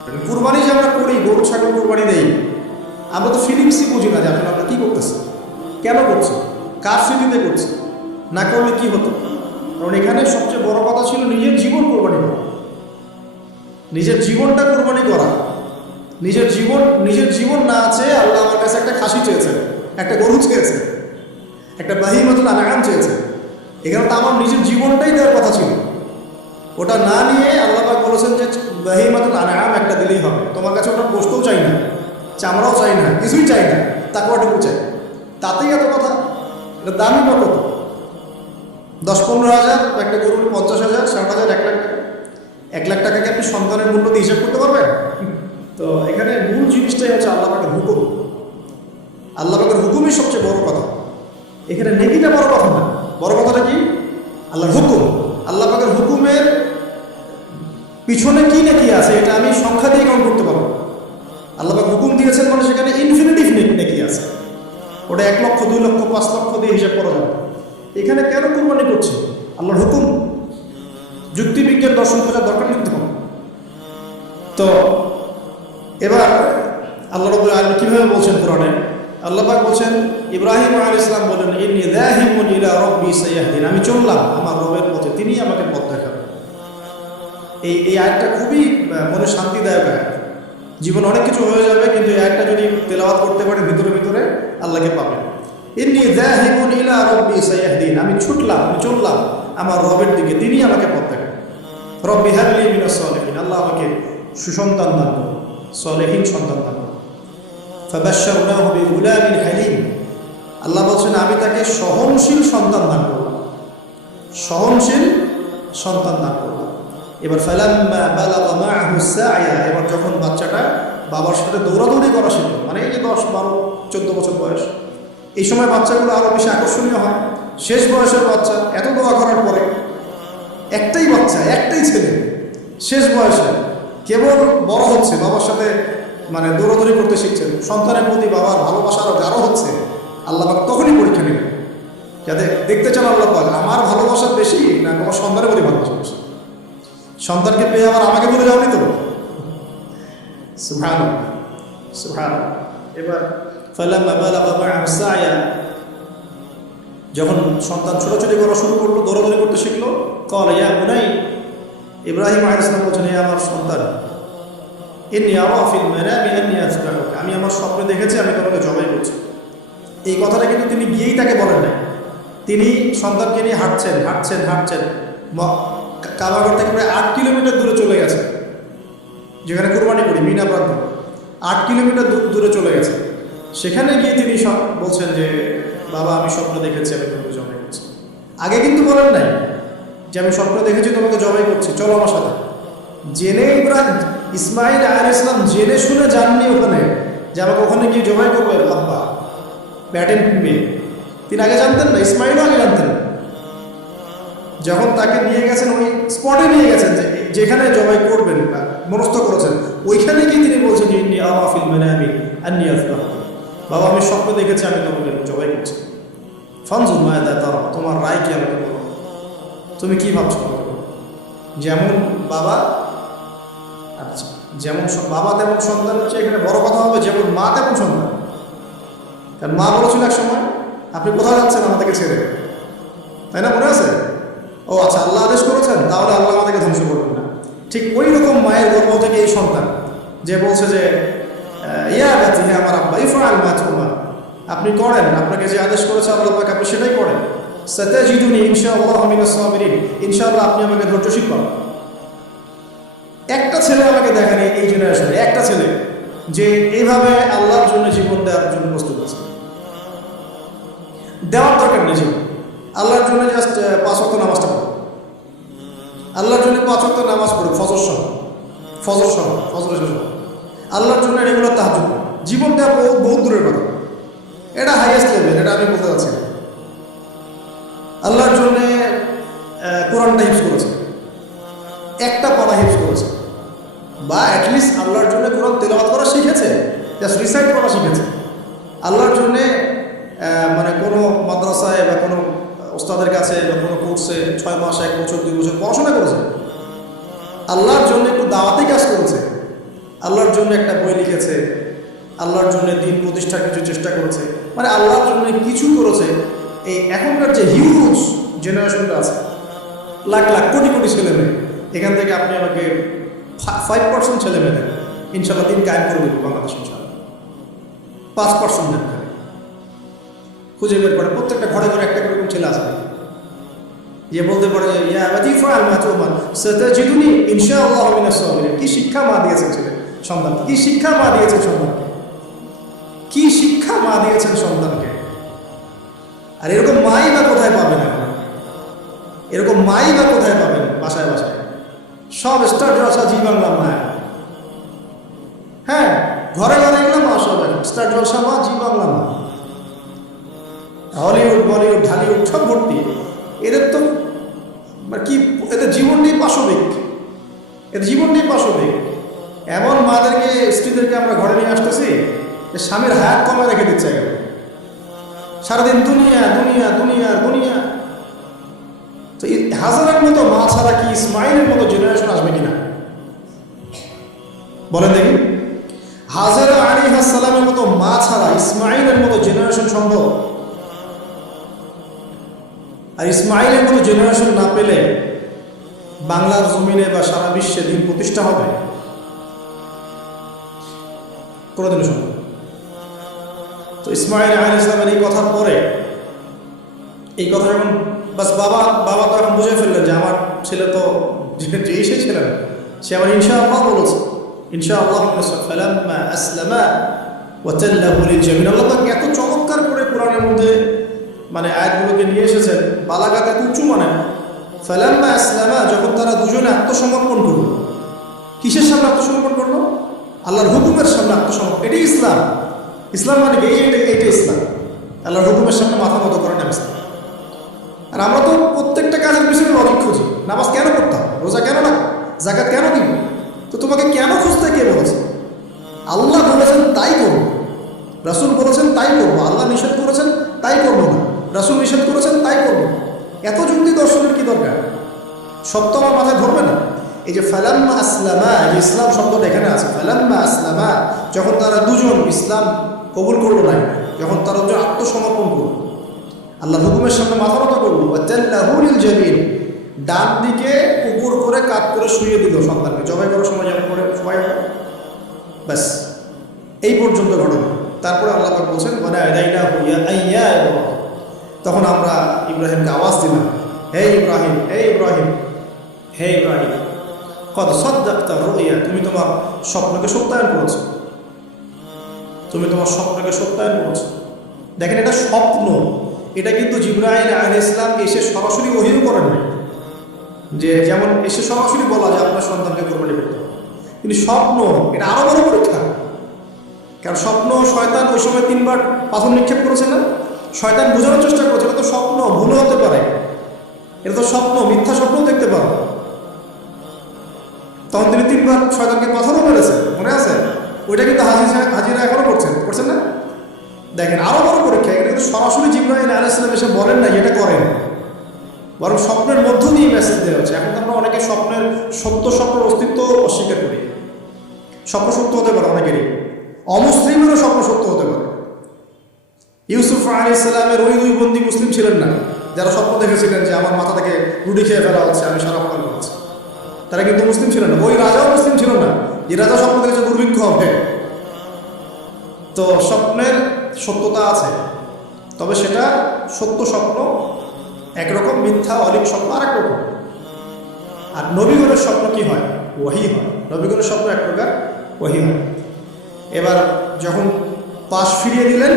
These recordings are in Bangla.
কুরবানি যে আমরা করি, গরু ছাগল কুরবানি দেই, আমরা তো ফিলিংসই বুঝি না যে আসলে আমরা কী করতেছি, কেন করছি, কার স্মৃতিতে করছি, না করলে কি হতো। কারণ এখানে সবচেয়ে বড় কথা ছিল নিজের জীবন কোরবানি করা, নিজের জীবনটা কোরবানি করা। নিজের জীবন না আছে, আল্লাহ আমার কাছে একটা খাসি চেয়েছে, একটা গরু চেয়েছে, একটা বাহিমাতুল আনআম চেয়েছে। এখানে তো আমার নিজের জীবনটাই দেওয়ার কথা ছিল। ওটা না নিয়ে আল্লাহ পাক বলেছেন যে বাহিমাতুল আনআম একটা দিলেই হবে। তোমার কাছে ওটা বসতেও চাই না, চামড়াও চাই না, কিছুই চাই না, তাকওয়াটুকু চাই। তাতেই এত কথা। এটা দামি বা কত? 10-15 হাজার একটা গরুর 50,000, 60,000, 1 লাখ টাকা। 1 লাখ টাকাকে আপনি সন্তানের মূল্য দিয়ে হিসাব করতে পারবেন? তো এখানে মূল জিনিসটাই হচ্ছে আল্লাহ পাকের হুকুম। আল্লাহ পাকের হুকুমই সবচেয়ে বড় কথা। এখানে নেকিটা বড় কথা না, বড় কথাটা কি? আল্লাহর হুকুম। আল্লাহ পাকের হুকুমের পিছনে কি নেকি আছে এটা আমি সংখ্যা দিয়ে কাউন্ট করতে পারবো। আল্লাহ পাক হুকুম দিয়েছেন মানে সেখানে ইনফিনিটিভ নেকি আছে। ওটা 1 লক্ষ, 2 লক্ষ, 5 লক্ষ দিয়ে হিসাব করা যাবে। এখানে কেন কোরবানি করছে? আল্লাহর হুকুম। যুক্তি বিজ্ঞান দর্শন খোঁজার দরকার নেই তখন। তো এবার আল্লাহ রাব্বুল আলামিন কিভাবে বলছেন কোরআনে? আল্লাহ পাক বলছেন, ইব্রাহিম আলাইহিস সালাম বলেন, ইন্নী যাহিবুন ইলা রাব্বি সায়াহদিন, আমি চললাম আমার রবের পথে, তিনি আমাকে পথ দেখাবেন। এই আয়াতটা খুবই মনে শান্তিদায়ক আয়াত। জীবন অনেক কিছু হয়ে যাবে, কিন্তু এই আয়াতটা যদি তেলাওয়াত করতে পারে ভিতরে ভিতরে আল্লাহকে পাবেন। ইন্নী যাহিবুন ইলা রাব্বি সায়াহদিন, আমি ছুটলাম, আমি চললাম আমার রবের দিকে, তিনি আমাকে পথ দেখাবেন। রব্বি হাবলি মিনাস সালিহিন, আল্লাহ আমাকে সুসন্তান দান করুন, সালেহীন সন্তান দান করুন। ফাবাশশারনাহু বিগুলামিন হালিম, আল্লাহ বলছেন আমি তাকে সহনশীল সন্তান দান করলাম, সহনশীল সন্তান দান করলাম। এবার ফালাম্মা বালাগা মাআহু সা'য়া, এবার যখন বাচ্চাটা বাবার সাথে দৌড়াদৌড়ি করা শিখল, মানে এই যে 10, 12, 14 বছর বয়স, এই সময় বাচ্চাগুলো আরও বেশি আকর্ষণীয় হয়। শেষ বয়সের বাচ্চা, এত দোয়া করার পরে একটাই বাচ্চা, একটাই ছেলে, শেষ বয়সে কেবল বড় হচ্ছে, বাবার সাথে মানে দৌড়াদৌড়ি করতে শিখছে, সন্তানের প্রতি বাবার ভালোবাসা আরও গাঢ় হচ্ছে। আল্লাহ পাক তখনই পরীক্ষা নেবেন, যাতে দেখতে চান আল্লাহ পাক আমার ভালোবাসা বেশি না তোমার সন্তানের প্রতি ভালোবাসা বেশি। সন্তানকে পেয়ে আবার আমাকে বলে যাওনি তো? সুবহানাল্লাহ, সুবহানাল্লাহ। এবার ফালাম্মা বালাগা মাআহু সা'য়া, যখন সন্তান ছোটাছুটি করা শুরু করলো, দৌড়াদৌড়ি করতে শিখলো, ক্বালা ইয়া বুনাই, ইব্রাহিম আলাইহিস সালাম বলছেন, হে আমার সন্তান, ইন্নী আরা ফিল মানামি আন্নী আযবাহুকা, আমি আমার স্বপ্নে দেখেছি আমি তোমাকে জবাই করছি। এই কথাটা কিন্তু তিনি গিয়েই তাকে বলেন নাই। তিনি সন্তানকে নিয়ে হাঁটছেন হাঁটছেন হাঁটছেন, কাবাগর থেকে প্রায় 8 কিলোমিটার দূরে চলে গেছে, যেখানে কুরবানি করি মিনা প্রান্ত, 8 কিলোমিটার দূরে চলে গেছে। সেখানে গিয়ে তিনি বলছেন যে বাবা আমি স্বপ্ন দেখেছি আমি তোমাকে জবাই করছি। আগে কিন্তু বলেন নাই যে আমি স্বপ্ন দেখেছি তোমাকে জবাই করছি, চলো আমার সাথে। জেনে ইসমাইল আলাইহিস সালাম জেনে শুনে যাননি ওখানে যে আমাকে ওখানে গিয়ে জবাই করবে আব্বা প্যাটেন্ট মেয়ে। তিনি আগে জানতেন না, ইসমাইলও আগে জানতেন না। যখন তাকে নিয়ে গেছেন ওই স্পটে নিয়ে গেছেন যেখানে জবাই করবেন মনস্থ করেছেন, ওইখানে গিয়ে তিনি বলছেন যে ইন্নী আরা ফিল মানামি আন্নী আযবাহুকা, বাবা আমি স্বপ্ন দেখেছি আমি তোমাকে জবাই করছি। ফানজুর মাযা তারা, তোমার রায় কি আমাকে বলো, তুমি কি ভাবছো? যেমন বাবা, আচ্ছা যেমন বাবা তেমন সন্তান হচ্ছে এখানে বড় কথা হবে, যেমন মা তেমন সন্তান। কারণ মা বলেছিল এক সময় আপনি কোথাও যাচ্ছেন আমাদেরকে ছেড়ে, তাই না? মনে আছে? ও আচ্ছা, আল্লাহ আদেশ করেছেন, তাহলে আল্লাহ আমাদেরকে ধ্বংস করবেন না। ঠিক ওই রকম মায়ের গর্ভ থেকে এই সন্তান যে বলছে যে ইয়া বাতি, হে আমার আব্বা, ইফআল মা তুমার, আপনি করেন, আপনাকে যে আদেশ করেছে আল্লাহ পাক আপনি সেটাই করেন। সাতাজিদুনি ইনশাআল্লাহু মিনাস সাবিরিন, ইনশাআল্লাহ আপনি আমাকে ধৈর্যশীল পাবেন। একটা ছেলে আমাকে দেখেন এই জেনারেশনে, একটা ছেলে যে এইভাবে আল্লাহর জন্য জীবন দেওয়ার জন্য প্রস্তুত আছে। দেওয়ার দরকার নেই জীবন, আল্লাহর জন্য জাস্ট 5 ওয়াক্ত নামাজটা পড়ো, আল্লাহর জন্য 5 ওয়াক্ত নামাজ পড়ো, ফজর সহ, আল্লাহর জন্য রেগুলার তাহাজ্জুদ, জীবন দেওয়া বহুত দূরের কথা। এটা হাইয়েস্ট লেভেল, এটা আমি বলতে চাচ্ছি না। আল্লাহর জন্যে কোরআনটা হিফজ করেছে, একটা পারা হিফজ করেছে, বা অ্যাটলিস্ট আল্লাহর জন্য কোরআন তেলাওয়াত করা শিখেছে, জাস্ট রিসাইট করা শিখেছে। আল্লাহর জন্যে মানে কোনো মাদ্রাসায় বা কোনো ওস্তাদের কাছে বা কোনো কোর্সে 6 মাস, 1 বছর, 2 বছর পড়াশোনা করেছে। আল্লাহর জন্য একটু দাওয়াতি কাজ করেছে, আল্লাহর জন্য একটা বই লিখেছে, আল্লাহর জন্য দিন প্রতিষ্ঠার কিছু চেষ্টা করেছে, মানে আল্লাহর জন্য কিছু করেছে। এই এখনকার যে হিউজ জেনারেশনটা আছে, লাখ লাখ কোটি কোটি ছেলে মেয়ে, এখান থেকে আপনি আমাকে 5% ছেলে মেয়ে দেন, ইনশাল্লাহ দিন কায়েম করে দেবো বাংলাদেশ ইনশাল্লাহ। 5% দেন, খুঁজে বের করে প্রত্যেকটা ঘরে ঘরে একটা এরকম ছেলে আছে যে বলতে পারে ইয়া আবাদি ফাআল মা তুমার সাতাজিদুনি ইনশাআল্লাহ মিনাস সাবিরিন। কি শিক্ষা মা দিয়েছেন ছেলে সন্তানকে, কি শিক্ষা মা দিয়েছেন সন্তানকে, কি শিক্ষা মা দিয়েছেন সন্তানকে। আর এরকম মাই বা কোথায় পাবেন আপনারা, এরকম মাই বা কোথায় পাবেন বাসায় বাসায়। সব স্টার জলসা জি বাংলা মা, হ্যাঁ ঘরে ঘরে এগুলো মা, সব স্টার জলসা মা, জি বাংলা মা, হলিউড বলিউড ঢালিউড সব ভর্তি। এদের তো কি, এদের জীবন নেই পাশবিক, এদের জীবন নেই পাশবিক। এমন মাদেরকে স্ত্রীদেরকে আমরা ঘরে নিয়ে আসতেছি যে স্বামীর হায়াত কমে রেখে দিচ্ছে একেবারে, সারাদিন দুনিয়া দুনিয়া দুনিয়া দুনিয়া। তো এই হাজারের মতো মা ছাড়া কি ইসমাইলের মতো জেনারেশন আসবে কিনা বলেন দেখি? হাজারা আলাইহিস সালামের মতো মা ছাড়া ইসমাইলের মতো জেনারেশন সম্ভব? আর ইসমাইলের মতো জেনারেশন না পেলে বাংলার জমিনে বা সারা বিশ্বে দিন প্রতিষ্ঠা হবে কোনোদিনও সম্ভব। তো ইসমাইল আলাইহিস সালামের এই কথার পরে, এই কথা যখন বাস বাবা তো এখন বুঝে ফেললেন যে আমার ছেলে তো এসে ছিলেন, সে আবার ইনশাআল্লাহ বলেছে, ইনশাআল্লাহ ফালাম্মা আসলামা ওয়া তাল্লাহু লিল জাবিন। আল্লাহ পাক এত চমৎকার করে কোরআনের মধ্যে মানে আয়াতগুলোকে নিয়ে এসেছেন, বালাগাত এত উঁচু, মানে ফালাম্মা আসলামা, যখন তারা দুজনে আত্মসমর্পণ করল। কিসের সামনে আত্মসমর্পণ করলো? আল্লাহর হুকুমের সামনে আত্মসমর্পণ। এটাই ইসলাম। ইসলাম মানে কি? এইটা ইসলাম। আল্লাহর হুকুমের সামনে মাথা মতো করে না ইসলাম। আর আমরা তো প্রত্যেকটা কাজের পিছনে লজিক খুঁজি। নামাজ কেন পড়তাম, রোজা কেন না, যাকাত কেন দিব? তো তোমাকে কেন খুঁজতে কে বলেছে? আল্লাহ বলেছেন তাই করবো, রাসূল বলেছেন তাই করবো। আল্লাহ নিষেধ করেছেন তাই করবো না, রাসূল নিষেধ করেছেন তাই করবো। এত যুক্তি দর্শনের কি দরকার? সত্য আমার মাথায় ধরবে না? এই যে ফালাম্মা আসলামা, এই যে ইসলাম শব্দটা এখানে আছে, ফালাম্মা আসলামা, যখন তারা দুজন ইসলাম কবুল করলো না, যখন তারা দুজন আত্মসমর্পণ করলো, আল্লাহর হুকুমের সামনে মাথা নত করলো, ওয়া তাল্লাহু লিল জাবিন, ডান দিকে উপর করে কাত করে শুয়ে দিল সন্তানকে, জবাই করার সময় যেমন করে সবাই, ব্যাস এই পর্যন্ত ঘটনা। তারপরে আল্লাহ পাক বলছেন ওয়া নাদাইনাহু ইয়া আইয়া ইব্রাহিম, তখন আমরা ইব্রাহিমকে আওয়াজ দিলাম, হে ইব্রাহিম, হে ইব্রাহিম, হে ইব্রাহিম, কদ সাদ্দাকতা রুইয়া, তুমি তোমার স্বপ্নকে সত্যায়ন করেছো, তুমি তোমার স্বপ্নকে সত্যায়ন করেছো। দেখেন এটা স্বপ্ন, এটা কিন্তু জিবরাইল আলাইহিস সালাম এসে সরাসরি ওহী করেন নাই, যে যেমন এসে সরাসরি বলা যে আপনার সন্তানকে কোরবানি করতে হবে। কিন্তু স্বপ্ন এটা আরো বড় পরীক্ষা, কারণ স্বপ্ন শয়তান ওই সময় 3 বার পাথর নিক্ষেপ করেছে না, শয়তান বোঝানোর চেষ্টা করেছে এটা তো স্বপ্ন, ভুল হতে পারে, এটা তো স্বপ্ন, মিথ্যা স্বপ্ন দেখতে পারো। তখন তিনি 3 বার শয়তানকে পাথরও মেরেছে, মনে আছে? ওইটা কিন্তু হাজিরা এখনো করছেন না? দেখেন আরো বড় পরীক্ষা, এটা কিন্তু সরাসরি জিবরাইল আলাইহিস সালাম এসে বলেন না এটা করেন, বরং স্বপ্নের মধ্য দিয়ে মেসেজ দেওয়া হচ্ছে। এখন আমরা অনেকে স্বপ্নের স্বপ্নের অস্তিত্ব অস্বীকার করি। স্বপ্ন সত্য হতে পারে অনেকেরই, অমুসলিমেরও স্বপ্ন সত্য হতে পারে। ইউসুফ আলাইহিস সালামের ওই 2 বন্দী মুসলিম ছিলেন না যারা স্বপ্ন দেখেছিলেন যে আমার মাথা থেকে রুটি খেয়ে ফেলা হচ্ছে, আমি সারা পান করছি, তারা কিন্তু মুসলিম ছিলেন না। ওই রাজাও মুসলিম ছিল না, যে রাজা স্বপ্ন দেখেছে দুর্ভিক্ষ হবে। তো স্বপ্নের সত্যতা আছে, তবে সেটা সত্য স্বপ্ন একরকম, মিথ্যা অলিক স্বপ্ন আরেক রকম। আর নবীগণের স্বপ্ন কি হয়? ওহী হয়। নবীগণের স্বপ্ন এক প্রকার, ওহী হয়। এবার যখন পাশ ফিরিয়ে দিলেন,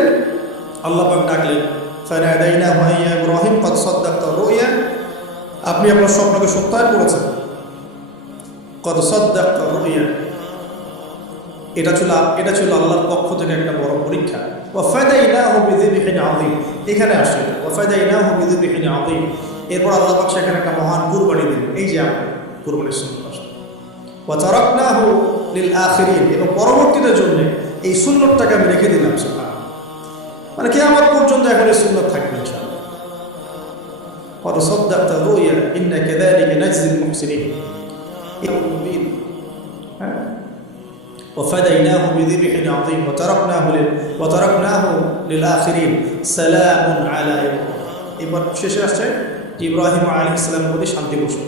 আল্লাহ পাক ডাকলেন ফানাদাইনাহু ইয়া ইব্রাহিম কদ সাদ্দাকতা রুইয়া, আপনি আপনার স্বপ্নকে সত্যায়ন করেছেন। কদ সাদ্দাকতা রুইয়া, এটা ছিল আল্লাহর পক্ষ থেকে একটা বড় পরীক্ষা। ওয়া ফাদাইনাহু বিযিবহিন আযীম, এখানে আসে ওয়া ফাদাইনাহু বিযিবহিন আযীম। এরপর আল্লাহ পাক সেখানে একটা মহান কুরবানি দিলেন, এই যে আমরা কুরবানির সুন্নাত আসে। ওয়া তারাকনাহু লিল আখিরিন, এবং পরবর্তীদের জন্য এই সুন্নতটাকে আমি রেখে দিলাম। সুবহানাল্লাহ, মানে কিয়ামত পর্যন্ত এখন এই সুন্নাত থাকবে ইনশাআল্লাহ। ওয়া সাদ্দাকতা রুইয়া ইন্না কাযালিকা নাজজিল মুহসিনিন। وفديناه بذبح عظيم وتركناه للآخرين سلام على إبراهيم শেষে আসছে ইব্রাহিম আলাইহিস সালামের প্রতি শান্তি ঘোষণা।